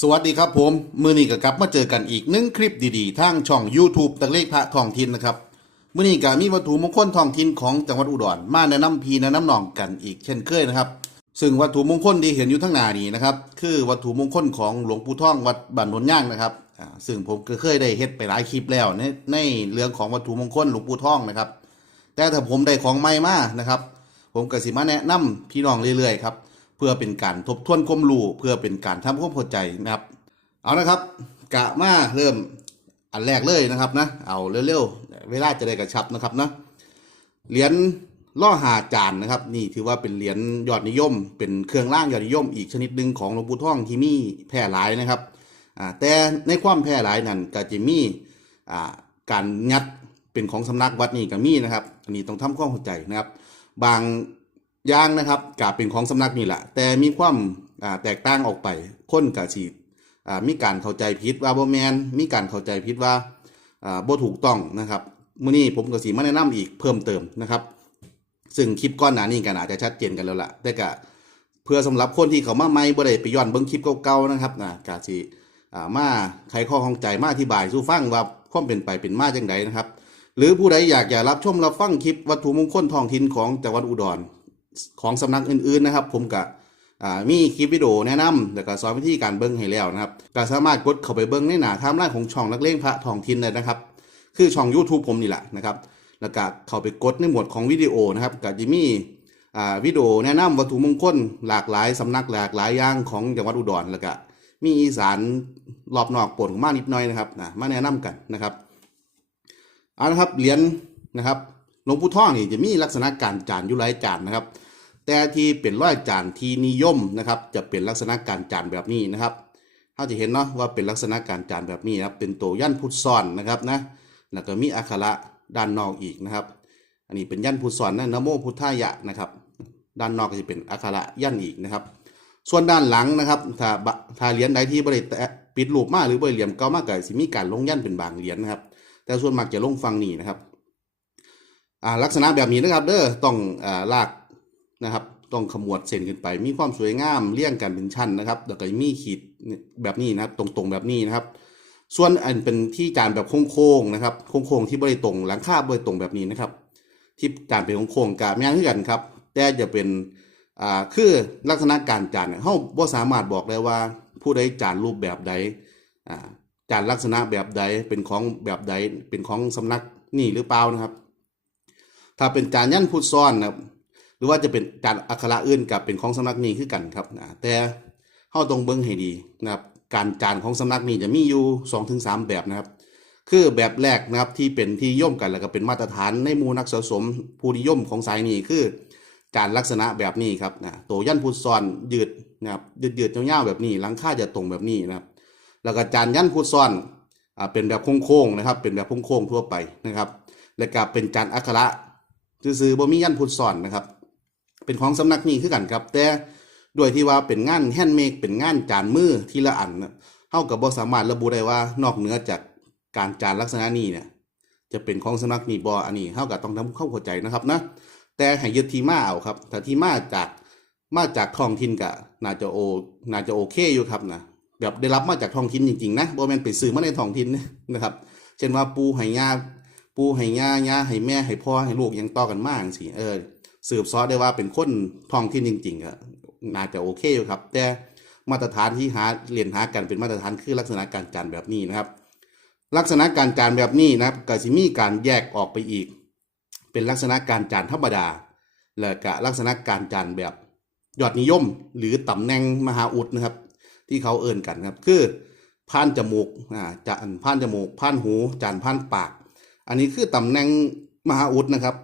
สวัสดีครับผม มือนี้ก็กลับมาเจอกันอีกหนึ่งคลิปดีๆ ทางช่อง YouTube ตะเลขพระทองทินนะครับมือนี้ก็มีวัตถุมงคลทองทินของจังหวัดอุดรมาแนะนำพีแนะนำหนองกันอีกเช่นเคยนะครับ ซึ่งวัตถุมงคลที่เห็นอยู่ทั้งหน้านี้นะครับคือวัตถุมงคลของหลวงปู่ท่องวัดบ้านนนย่างนะครับซึ่งผมก็เคยได้เฮ็ดไปหลายคลิปแล้วในในเรื่องของวัตถุมงคลหลวงปู่ท่องนะครับแต่ถ้าผมได้ของใหม่มานะครับ ผมก็สิมาแนะนำพี่น้องเรื่อยๆครับ พื่อเป็นการทบทวนความรู้เพื่อเป็นการทำความเข้าใจนะครับ เอานะครับ กะมาเริ่มอันแรกเลยนะครับนะ เอาเร็วๆ เวลาจะได้กระชับนะครับนะเหรียญล่อหาจานนะครับ นี่ถือว่าเป็นเหรียญยอดนิยม เป็นเครื่องร่างยอดนิยม อีกชนิดหนึ่งของหลวงปู่ทองที่มีแพร่หลายนะครับแต่ในความแพร่หลายนั้นก็จะมีการยัดเป็นของสำนักวัดนี่ก็มีนะครับ อันนี้ต้องทำความเข้าใจนะครับ บาง ย่างนะครับก็เป็นของสำนักนี่แหละแต่มีความแตกต่างออกไปคนกับสีมีการเข้าใจผิดว่าบ่แมนมีการเข้าใจผิดว่าอ่าบ่ถูกต้องนะครับมื้อนี้ผมก็สิมาแนะนำอีกเพิ่มเติมนะครับ ซึ่งคลิปก้อนหนานี้ก็อาจจะชัดเจนกันแล้วล่ะแต่ก็เพื่อสำหรับคนที่เขามาใหม่บ่ได้ไปย้อนเบิ่งคลิปเก่าๆนะครับนะก็สิอ่ามาไขข้อข้องใจมาอธิบายสู่ฟังว่าความเป็นไปเป็นมาจังไดนะครับ หรือผู้ใดอยากจะรับชมรับฟังคลิปวัตถุมงคลท้องถิ่นของจังหวัดอุดร ของสำนักอื่นๆนะครับ ผมก็อ่ามีคลิปวิดีโอแนะนำแล้วก็สอนวิธีการเบิ้งให้แล้วนะครับก็สามารถกดเข้าไปเบิ้งในหน้าไทม์ไลน์ของช่องนักเลงพระทองทินได้นะครับ คือช่อง YouTube ผมนี่แหละนะครับแล้วก็เข้าไปกดในหมวดของวิดีโอนะครับก็จะมีอ่าวิดีโอแนะนำวัตถุมงคลหลากหลายสำนักหลากหลายอย่างของจังหวัดอุดรแล้วก็มีอีสานรอบนอกปนมานิดหน่อยนะครับนะมาแนะนำกันนะครับเอาละครับเหรียญนะครับ หลวงปู่ท่องนี่จะมีลักษณะการจานอยู่หลายจานนะครับ แต่ที่เป็นร้อยจานที่นิยมนะครับ จะเป็นลักษณะการจานแบบนี้นะครับเราจะเห็นเนาะว่าเป็นลักษณะการจานแบบนี้นะครับเป็นตัวยันพุทธซ้อนนะครับนะแล้วก็มีอักขระด้านนอกอีกนะครับ อันนี้เป็นยันพุทธซ้อนนะนโมพุทธายะนะครับ ด้านนอกก็จะเป็นอักขระยันอีกนะครับ ส่วนด้านหลังนะครับ ถ้าถ้าเหรียญใดที่บริแตปิดรูปมากหรือบริเหลี่ยมเก่ามากก็สิมีการลงยันเป็นบางเหรียญนะครับ แต่ส่วนมากจะลงฟังนี่นะครับ อ่าลักษณะแบบนี้นะครับ เด้อต้องอ่าลากนะครับ ต้องขมวดเส้นขึ้นไป มีความสวยงามเลี่ยงกันเป็นชั้นนะครับแล้วก็มีขีดแบบนี้นะครับ ตรงๆแบบนี้นะครับ ส่วนอันเป็นที่จานแบบโค้งๆนะครับโค้งๆที่บริตรงหลังคาบริตรงแบบนี้นะครับ ที่จานเป็นโค้งๆกับแม่งคือกันครับ แต่จะเป็นอ่าคือลักษณะการจานเนี่ยเฮาบ่สามารถบอกได้ว่าผู้ใดจานรูปแบบใดอ่าจานลักษณะแบบใดเป็นของแบบใดเป็นของสำนักนี่หรือเปล่านะครับ ถ้าเป็นจานยันพุทธซ้อนนะครับหรือว่าจะเป็นจานอักขระอื่นกับเป็นของสำนักนี้คือกันครับนะแต่เฮาต้องเบิ่งให้ดีนะครับการจานของสำนักนี้จะมีอยู่2-3ถึงสแบบนะครับ คือแบบแรกนะครับที่เป็นที่นิยมกันแล้วก็เป็นมาตรฐานในมูนักสะสมผู้นิยมของสายนี้คือจานลักษณะแบบนี้ครับนะตัวยันพุทธซ้อนยืดนะครับยืดยืดๆยาวๆแบบนี้หลังคาจะตรงแบบนี้นะครับ แล้วก็จานยันพุทธซ้อนอ่าเป็นแบบโค้งๆนะครับ เป็นแบบโค้งๆทั่วไปนะครับ แล้วก็เป็นจานอักขระ ซื่อๆบ่มียันพุทธสอนนะครับ เป็นของสำนักนี้คือกันครับ แต่ด้วยที่ว่าเป็นงานแฮนด์เมดเป็นงานจานมือทีละอันเน่ากับบ่สามารถระบุได้ว่านอกเหนือจากการจานลักษณะนี้เนี่ย จะเป็นของสำนักนี้บ่อันนี้เฮาก็ต้องทำควาเข้าใจนะครับนะแต่ให้ยึดที่มาเอาครับถ้าที่มาจากมาจากท้องถิ่นก็น่าจะโอน่าจะโอเคอยู่ครับนะแบบได้รับมาจากท้องถิ่นจริงๆนะบ่แม่นไปซื้อมาในท้องถิ่นนะครับ เช่นว่าปูห้ย่า ปู่ให้ย่าย่าให้แม่ให้พ่อให้ลูกยังต่อกันมาจังซี่เออ สืบซอได้ว่าเป็นคนท้องที่จริงๆก็น่าจะโอเคอยู่ครับ แต่มาตรฐานที่หาเรียนหากันเป็นมาตรฐานคือลักษณะการจานแบบนี้นะครับ ลักษณะการจานแบบนี้นะครับก็สิมีการแยกออกไปอีก เป็นลักษณะการจานธรรมดา และก็ลักษณะการจานแบบยอดนิยม หรือตำแหน่งมหาอุดนะครับ ที่เขาเอิ่นกันครับคือผ่านจมูกอ่าจานผ่านจมูกผ่านหูจานผ่านปาก อันนี้คือตำแหน่งมหาอุดนะครับ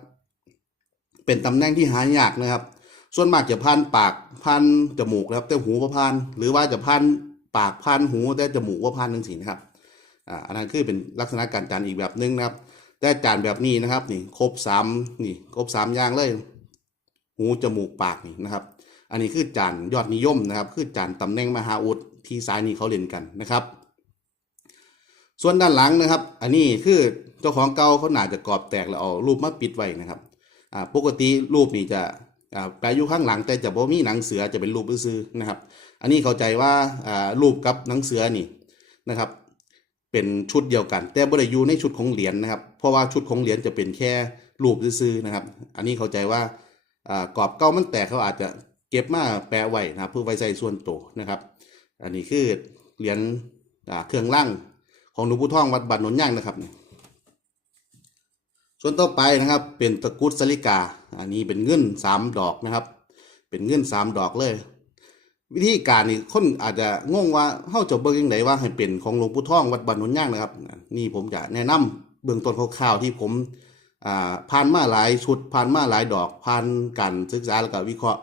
เป็นตำแหน่งที่หายากนะครับ ส่วนมากจะพันปากพันจมูกนะครับ แต่หูว่าพันหรือว่าจะพันปากพันหูแต่จมูกว่าพันทั้งสีนะครับอ่าอันนั้นคือเป็นลักษณะการจานอีกแบบหนึงนะครับ แต่จานแบบนี้นะครับนี่ครบสามนี่ครบสามอย่างเลย หูจมูกปากนี่นะครับ อันนี้คือจานยอดนิยมนะครับ คือจานตำแหน่งมหาอุดที่สายนี้เขาเล่นกันนะครับ ส่วนด้านหลังนะครับ อันนี้คือเจ้าของเก่าเขาหนาจะกรอบแตกแล้วเอารูปมาปิดไว้นะครับอ่าปกติรูปนี่จะอ่าแปะอยู่ข้างหลังแต่จะบ่มีหนังเสือจะเป็นรูปซื่อๆนะครับ อันนี้เข้าใจว่าอ่ารูปกับหนังเสือนี่นะครับ เป็นชุดเดียวกัน แต่บ่ได้อยู่ในชุดของเหรียญนะครับ เพราะว่าชุดของเหรียญจะเป็นแค่รูปซื่อๆนะครับ อันนี้เข้าใจว่าอ่ากรอบเก่ามันแตกเขาอาจจะเก็บมาแปะไว้นะครับเพื่อไว้ใส่ส่วนตัวนะครับ อันนี้คือเหรียญเครื่องร่าง ของหลวงปู่ทองวัดบ้านโนนย่างนะครับเนี่ยส่วนต่อไปนะครับเป็นตะกุดสลิกา อันนี้เป็นเงินสามดอกนะครับ เป็นเงินสามดอกเลย วิธีการนี่คนอาจจะงงว่าเฮาจะเบิ่งยังไงว่าให้เป็นของหลวงปู่ทองวัดบ้านโนนย่างนะครับ นี่ผมจะแนะนำเบื้องต้นคร่าวๆที่ผมผ่านมาหลายชุดผ่านมาหลายดอกผ่านการศึกษาแล้วก็วิเคราะห์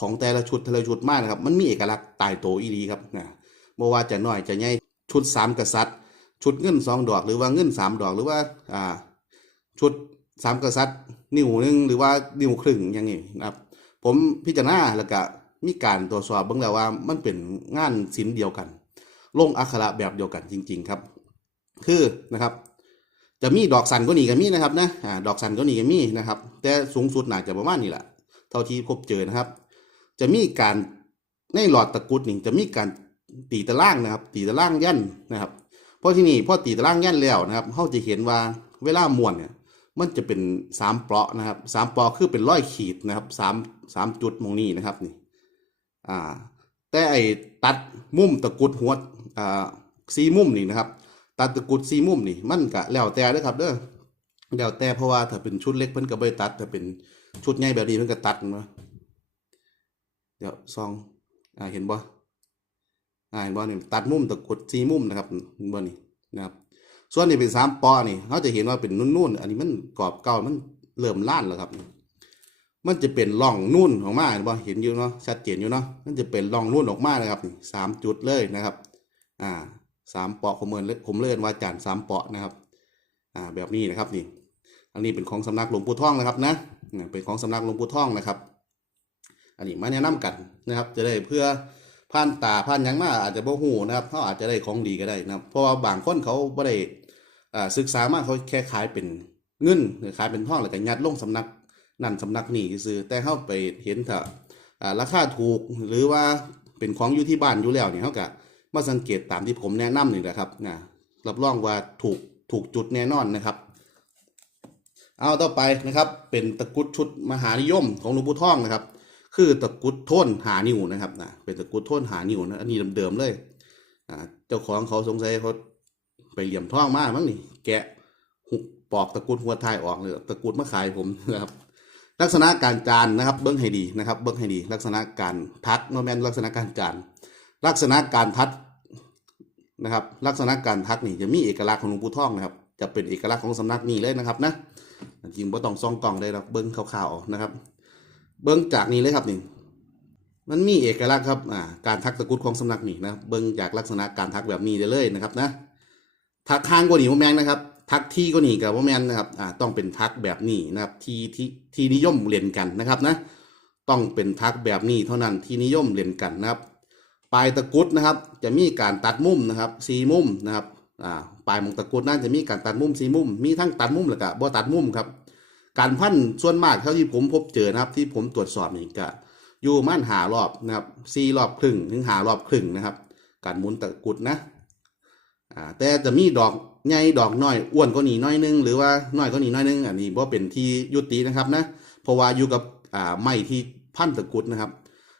ของแต่ละชุดแต่ละชุดมากนะครับ มันมีเอกลักษณ์ตายตัวอีดีครับนะบ่ว่าจะน้อยจะใหญ่ชุดสามกษัตริย์ ชุดเงินสองดอกหรือว่าเงินสามดอกหรือว่าอ่าชุดสามกษัตริย์นิ้วหนึ่งหรือว่านิ้วครึ่งอย่างนี้นะครับผมพิจารณาแล้วก็มีการตรวจสอบเบ้างแล้วว่ามันเป็นงานศิลป์เดียวกัน ลงอักขระแบบเดียวกันจริง ๆครับ คือนะครับ จะมีดอกสันก็หนี่ก็มีนะครับนะอ่าดอกสันก็หนี่ก็มีนะครับ แต่สูงสุดหนาจะประมาณนี้แหละเท่าที่พบเจอนะครับ จะมีการในหลอดตะกุดหนี่งจะมีการตีตะล่างนะครับ ตีตะล่างยันนะครับ เพราะที่นี่พอตีตะล่างแยันแล้วนะครับเขาจะเห็นว่าเวลามวนเนี่ยมันจะเป็นสามเปราะนะครับสามเปราะคือเป็นร้อยขีดนะครับสามสามจุดมองนี้นะครับนี่อ่าแต่ไอ้ตัดมุมตะกุดหัวอ่าสีมุมนี่นะครับตัดตะกุดสีมุมนี่มันก็แล้วแต่เด้อครับเด้อแล้วแต่เพราะว่าถ้าเป็นชุดเล็กเพิ่นก็บได้ตัดถ้าเป็นชุดใหญ่แบบนี้เพิ่นก็ตัดเนาเดี๋ยวซองอ่าเห็นบ่ อ่าเห็นบ่นี่ตัดมุมตะกดสีมุมนะครับเห็นบ่นี่นะครับ ส่วนนี้เป็นสามปอนี่เขาจะเห็นว่าเป็นนุ่นๆอันนี้มันกรอบเก่ามันเริ่มล้านแล้วครับ มันจะเป็นร่องนุ่นออกมาเห็นบ่เห็นอยู่เนาะชัดเจนอยู่เนาะมันจะเป็นร่องนุ่นออกมานะครับนี่สามจุดเลยนะครับ อ่าสามปาะผมเมินผมเลื่อนว่าจานสามปาะนะครับ อ่าแบบนี้นะครับนี่ อันนี้เป็นของสำนักหลวงปู่ท่องนะครับนะเป็นของสำนักหลวงปู่ท่องนะครับ อันนี้มาแนะนำกันนะครับ จะได้เพื่อ ผ่านตาผ่านยังมาอาจจะบ่ฮู้นะครับเขาอาจจะได้ของดีก็ได้นะเพราะว่าบางคนเขาบ่ได้ศึกษามากเขาแค่ขายเป็นเงินหรือขายเป็นท่องแล้วก็ยัดลงสำนักนั่นสำนักนี่ซื่อแต่เขาไปเห็นเถอ่าราคาถูกหรือว่าเป็นของอยู่ที่บ้านอยู่แล้วเนี่ยเขาก็มาสังเกตตามที่ผมแนะนำนี่แหละครับนะรับรองว่าถูกถูกจุดแน่นอนนะครับ เอาต่อไปนะครับเป็นตะกุดชุดมหานิยมของหลวงปู่ทองนะครับ คือตะกุดท่นหานิ้วนะครับนะเป็นตะกุดท่นหานิ้วนะอันนี้เดิมๆเลยอ่าเจ้าของเขาสงสัยเขาไปเหลี่ยมท่องมากมั้งนี่แกะหุบปอกตะกุดหัวท้ายออกเลยตะกุดมาขายผมนะครับ ลักษณะการจานนะครับ เบิ้งให้ดีนะครับ เบิ้งให้ดี ลักษณะการทัดโนแมนลักษณะการจานลักษณะการทัดนะครับ ลักษณะการทัดนี่จะมีเอกลักษณ์ของหลวงปู่ทองนะครับ จะเป็นเอกลักษณ์ของสำนักนี้เลยนะครับนะจริงบ่ต้องซ่องกล่องได้หรอกเบิ้งคร่าวๆเอานะครับ เบิ้งจากนี้เลยครับนี่มันมีเอกลักษณ์ครับอ่าการทักตะกุดของสำนักนี่นะครับเบิ้งจากลักษณะการทักแบบนี้ได้เลยนะครับนะทักข้างกว่านี้ว่าแมงนะครับ ทักที่ก็หนีกับว่าแมนนะครับอ่าต้องเป็นทักแบบนี้นะครับที่ที่ที่นิยมเรียนกันนะครับนะต้องเป็นทักแบบนี้เท่านั้นที่นิยมเรียนกันนะครับ ปลายตะกุดนะครับ จะมีการตัดมุมนะครับสีมุมนะครับอ่าปลายมงตะกุดนั่นจะมีการตัดมุมสีมุม มีทั้งตัดมุมแล้วก็บ่ตัดมุมครับ การพันส่วนมากเท่าที่ผมพบเจอนะครับ ที่ผมตรวจสอบนี่ก็อยู่มันหารอบนะครับสี่รอบครึ่งถึงหารอบครึ่งนะครับ การหมุนตะกุดนะแต่จะมีดอกใหญ่ดอกน้อยอ้วนก็หนีน้อยนึงหรือว่าน้อยก็หนีน้อยนึงอันนี้บ่เป็นที่ยุตินะครับนะเพราะว่าอยู่กับไม้ที่พันตะกุดนะครับ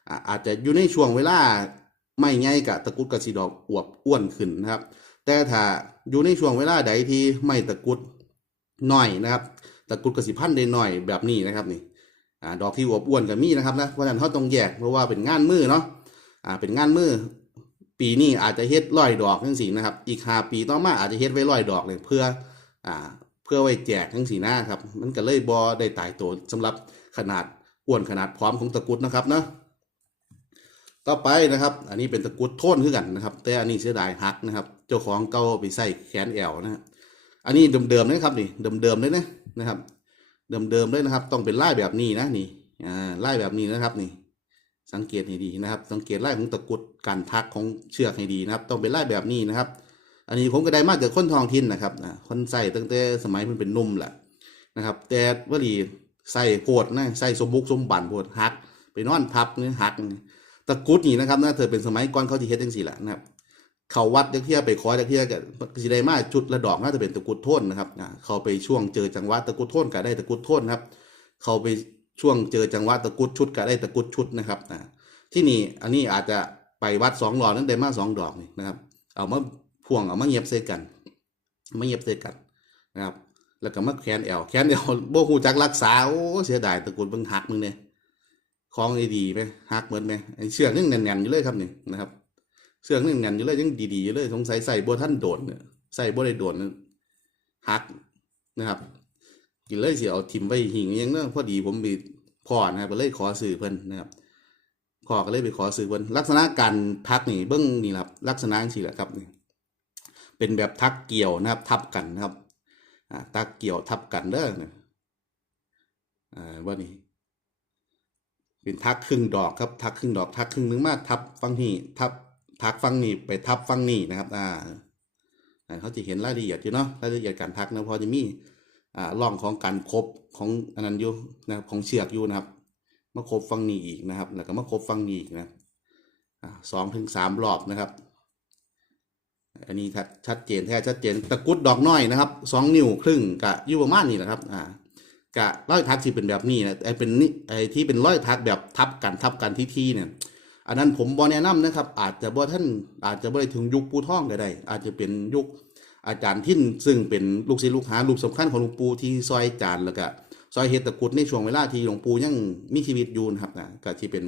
อาอาจจะอยู่ในช่วงเวลาไม่ใหญ่กับตะกุดกับสีดอกอวบอ้วนขึ้นนะครับ แต่ถ้าอยู่ในช่วงเวลาใดที่ไม่ตะกุดน้อยนะครับ ตะกุดกระสิพันได้หน่อยแบบนี้นะครับนี่อ่าดอกที่อวบอ้วนกับมีนะครับนะเพราะฉะนั้นเขาต้องแยกเพราะว่าเป็นงานมือเนาะอ่าเป็นงานมือ ปีนี้อาจจะเฮ็ดร้อยดอกทั้งสี่นะครับ อีกห้าปีต่อมาอาจจะเฮ็ดไว้ร้อยดอกเลยเพื่ออ่าเพื่อไว้แจกทั้งสี่หน้าครับ มันก็เลยบอได้ตายตัวสำหรับขนาดอ้วนขนาดพร้อมของตะกุดนะครับเนาะต่อไปนะครับ อันนี้เป็นตะกุดโท่นขึ้นกันนะครับ แต่อันนี้เสียดายหักนะครับ เจ้าของเก่าไปใส่แขนแอวนะฮะ อันนี้เดิมๆนะครับนี่เดิมๆเลยนะนะครับ เดิมๆเลยนะครับ ต้องเป็นไล่แบบนี้นะนี่อ่าไล่แบบนี้นะครับนี่ สังเกตให้ดีนะครับ สังเกตไล่ของตะกุดการทักของเชือกให้ดีนะครับ ต้องเป็นไล่แบบนี้นะครับ อันนี้ผมก็ได้มาจากคนทองทินนะครับอ่าคนใส่ตั้งแต่สมัยมันเป็นนุ่มแหละนะครับ แต่วลีใส่โพดนะใส่สมบุกสมบันโพดหัก ไปนอนทับนี่หัก ตะกุดนี่นะครับนะเธอเป็นสมัยก่อนเขาที่เฮ็ดจังซี่แหละนะครับ เขาวัดจักเทียไปขอจักเทียก็สิได้มาจุดละดอกน่าจะเป็นตะกุดโทนนะครับอ่าเขาไปช่วงเจอจังหวะตะกุดโทนก็ได้ตะกุดโทนนครับ เขาไปช่วงเจอจังหวะตะกุดชุดก็ได้ตะกุดชุดนะครับอ่าที่นี่อันนี้อาจจะไปวัดสองดอกนั้นได้มาสองดอกนี่นะครับ เอามาพ่วงเอามาเงียบใส่กันมาเงียบใส่กันนะครับ แล้วก็มาแขนแอวแขนแอวบ่ฮู้จักรักษาโอ้เสียดายตะกุดเบิ่งหักมึงเนี่ยของดีๆไหมหักเหมือนไหมเชือกยังแน่นๆอยู่เลยครับนี่นะครับ เชือกนี่แน่นอยู่เลยยังดีๆอยู่เลยสงสัยใส่บ่ท่านโดนเนี่ยใส่บ่ได้โดนหักนะครับกินเลยสิเอาทิมไว้หิงอิหยังเนาะพอดีผมมีพ่อนะครับก็เลยขอซื้อเพิ่นนะครับพ่อก็เลยไปขอซื้อเพิ่นลักษณะการทักนี่เบิ่งนี่ล่ะครับ ลักษณะจังซี่แหละครับนี่เป็นแบบทักเกี่ยวนะครับ ทับกันนะครับอ่าทักเกี่ยวทับกันเด้อเนี่ยอ่าว่านี่เป็นทักครึ่งดอกครับ ทักครึ่งดอก ทักครึ่งหนึงมาทับฟังนี่ทับ ทักฟังนี่ไปทับฟังนี่นะครับ อ่าอ่เขาจะเห็นรายละเอียดอยู่เนาะรายละเอียดการทักนะพอจะมีอ่าร่องของการครบของอันนั้นอยู่นะครับของเชือกอยู่นะครับมาครบฟังนี่อีกนะครับ แล้วก็มาครบฟังนี่อีกนะอ่าสองถึงสามรอบนะครับ อันนี้ชัดเจนแท้ชัดเจนตะกุดดอกน้อยนะครับสองนิ้วครึ่งกะยู่ประมาณนี้แหละครับ อ่ากะร้อยทักที่เป็นแบบนี้นะไอเป็นนี่ไอที่เป็นร้อยทักแบบทับกันทับกันที่ที่เนี่ย อันนั้นผมบอแนะนำนะครับ อาจจะบ่ท่านอาจจะบ่ได้ถึงยุคปูท่องก็ได้ อาจจะเป็นยุคอาจารย์ทิ้นซึ่งเป็นลูกศิษย์ลูกหาลูกสำคัญของหลวงปู่ที่ซอยจานแล้วก็ซอยเฮดตะกุดในช่วงเวลาที่หลวงปู่ยังมีชีวิตอยู่นะครับนะก็ที่เป็น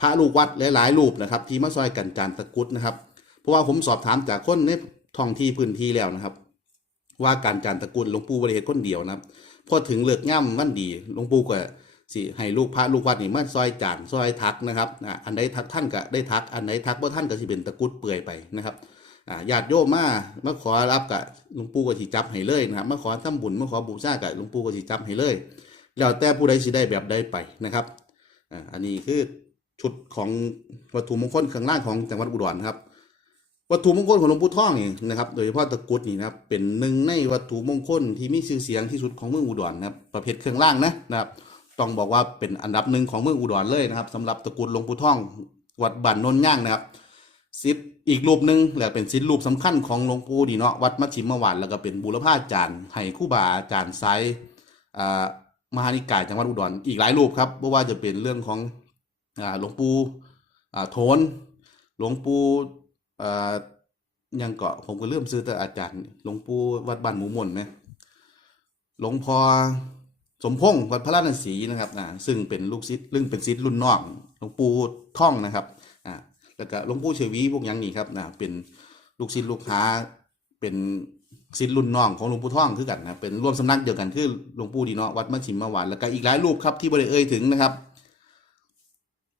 พระลูกวัดหลายๆรูปนะครับ ที่มาซอยกันจานตะกุดนะครับ เพราะว่าผมสอบถามจากคนในท้องที่พื้นที่แล้วนะครับ ว่าการจานตะกุดหลวงปู่บริเหตุคนเดียวนะครับพอถึงเลือกย่ำวันดีหลวงปู่ก็ สิให้ลูกพระลูกวัดนี่มาซอยจานซอยทักนะครับอ่าอันใดทักท่านก็ได้ทัก อันไหนทักว่าท่านก็สิเป็นตะกุดเปื่อยไปนะครับอ่าญาติโยมมามาขอรับกับหลวงปู่ก็สิจับให้เลยนะครับมาขอทำบุญมาขอบูชากับหลวงปู่ก็สิจับให้เลย แล้วแต่ผู้ใดสิได้แบบใดไปนะครับอ่าอันนี้คือชุดของวัตถุมงคลข้างล่างของจังหวัดอุดรครับ วัตถุมงคลของหลวงปู่ท่องนี่นะครับ โดยเฉพาะตะกุดนี่นะครับเป็นหนึ่งในวัตถุมงคลที่มีชื่อเสียงที่สุดของเมืองอุดรนะครับประเภทเครื่องล่างนะนะครับ ต้องบอกว่าเป็นอันดับหนึ่งของเมืองอุดรเลยนะครับสำหรับตระกูลหลวงปู่ท่อง วัดบ้านนนย่างนะครับศิษย์อีกรูปหนึ่งและเป็นศิษย์รูปสำคัญของหลวงปู่ดีเนาะวัดมัชชิมวานแล้วก็เป็นบุรพาจารย์ให้คู่บาอาจารย์ไซมหานิกายจังหวัดอุดรอีกหลายรูปครับเพราะว่าจะเป็นเรื่องของหลวงปู่โทนหลวงปู่ยังเกาะผมก็เริ่มซื้อแต่อาจารย์หลวงปู่วัดบ้านหมูมนไหมหลวงพ่อ สมพงษ์วัดพระราชสีนะครับอ่าซึ่งเป็นลูกศิษย์ซึ่งเป็นศิษย์รุ่นน้องหลวงปู่ท่องนะครับอ่าแล้วก็หลวงปู่เฉวีพวกอย่างนี้ครับนะเป็นลูกศิษย์ลูกหาเป็นศิษย์รุ่นน้องของหลวงปู่ท่องคือกันนะเป็นร่วมสำนักเดียวกันคือหลวงปู่ดีเนาะวัดมัชชิมวานแล้วก็อีกหลายรูปครับที่บริเอ่ยถึงนะครับ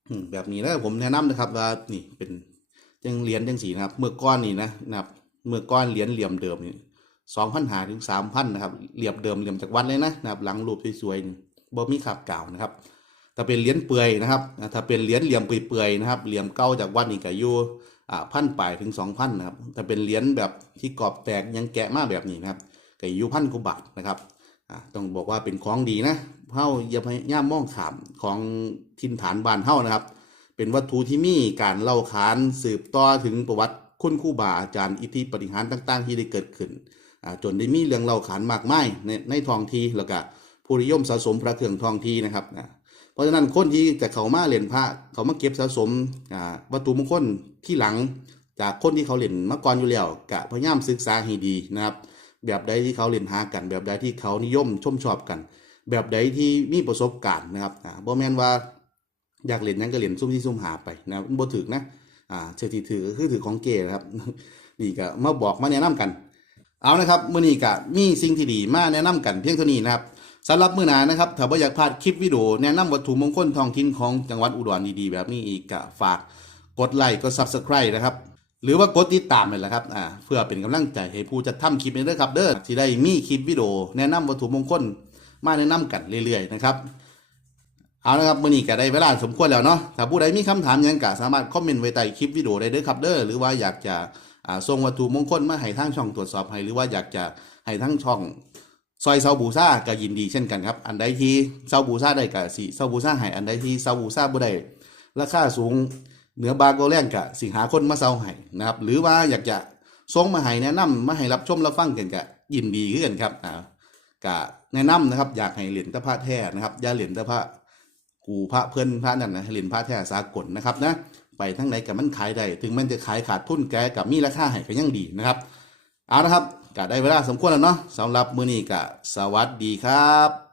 อืมแบบนี้แล้วผมแนะนำนะครับว่านี่เป็นจังเหรียญจังสีนะครับ เมื่อก้อนนี่นะนะครับเมื่อก้อนเหรียญเหลี่ยมเดิมนี่ สองพันหาถึงสามพันนะครับเหลียบเดิมเหลี่ยมจากวัดเลยนะนะครับ หลังรูปสวยๆนี่บ่มีขับเก่านะครับถ้าเป็นเหรียญเปื่อยนะครับถ้าเป็นเหรียญเหลี่ยมเปื่อยๆนะครับเหลี่ยมเก่าจากวัดนี่ก็อยู่อ่าพันปลายถึงสองพันนะครับถ้าเป็นเหรียญแบบที่กรอบแตกยังแกะมากแบบนี้นะครับก็อยู่พันกว่าบาทนะครับต้องบอกว่าเป็นของดีนะเฮาอย่าพยายามมองขามของทินฐานบ้านเฮานะครับ เป็นวัตถุที่มีการเล่าขานสืบต่อถึงประวัติคุณครูบาอาจารย์อิทธิปฏิหารต่าง ๆ ที่ได้เกิดขึ้น จนได้มีเรื่องเล่าขานมากมายในในทองทีแล้วก็ผู้นิยมสะสมพระเครื่องทองทีนะครับนะเพราะฉะนั้นคนที่จะเขามาเล่นพระเขามาเก็บสะสมวัตถุมงคลที่หลัง จากคนที่เขาเล่นมาก่อนอยู่แล้วกะพยายามศึกษาให้ดีนะครับ แบบใดที่เขาเล่นหากัน แบบใดที่เขานิยมชมชอบกัน แบบใดที่มีประสบการณ์นะครับอ่าบ่แม่นว่าอยากเล่นหยังก็เล่นซุ่มที่ซุ่มหาไปนะบ่ถึกนะอ่าเชื่อที่ถือก็คือถือของเก๋นะครับนี่ก็มาบอกมาแนะนำกัน เอานะครับมื้อนี้ก็มีสิ่งที่ดีมาแนะนำกันเพียงเท่านี้นะครับสำหรับมื้อหน้านะครับถ้าบ่อยากพลาดคลิปวิดีโอแนะนำวัตถุมงคลท้องถิ่นของจังหวัดอุดรดีๆแบบนี้อีกก็ฝากกดไลค์กด Subscribe นะครับหรือว่ากดติดตามเลยแหละครับอ่าเพื่อเป็นกำลังใจให้ผู้จัดทำคลิปนี้ด้วยครับเด้อที่ได้มีคลิปวิดีโอแนะนำวัตถุมงคลมาแนะนำกันเรื่อยๆนะครับเอาละครับมื้อนี้ก็ได้เวลาสมควรแล้วเนาะถ้าผู้ใดมีคำถามยังก็สามารถคอมเมนต์ไว้ใต้คลิปวิดีโอได้เด้อครับเด้อหรือว่าอยากจะ ส่งวัตถุมงคลมาให้ทางช่องตรวจสอบให้หรือว่าอยากจะให้ทางช่องซอยเซาบูซาก็ยินดีเช่นกันครับ อันใดที่เซาบูซาได้ก็สิเซาบูซาให้อันใดที่เซาบูซาบ่ได้ราคาสูงเหนือบาโกแรงก็สิหาคนมาเซาให้นะครับ หรือว่าอยากจะส่งมาให้แนะนำมาให้รับชมรับฟังกันก็ยินดีคือกันครับอ่าก็แนะนำนะครับ อยากให้เหรียญตะพระแท้นะครับอย่าเหรียญตะพระกูพระเพื่อนพระนั่นนะเหรียญพระแท้สากลนะครับนะ ไปทั้งไหนกับมันขายได้ถึงมันจะขายขาดทุนแกกับมีราคาให้ก็ยังดีนะครับเอาละครับก็ได้เวลาสมควรแล้วเนาะสำหรับมื้อนี้ก็สวัสดีครับ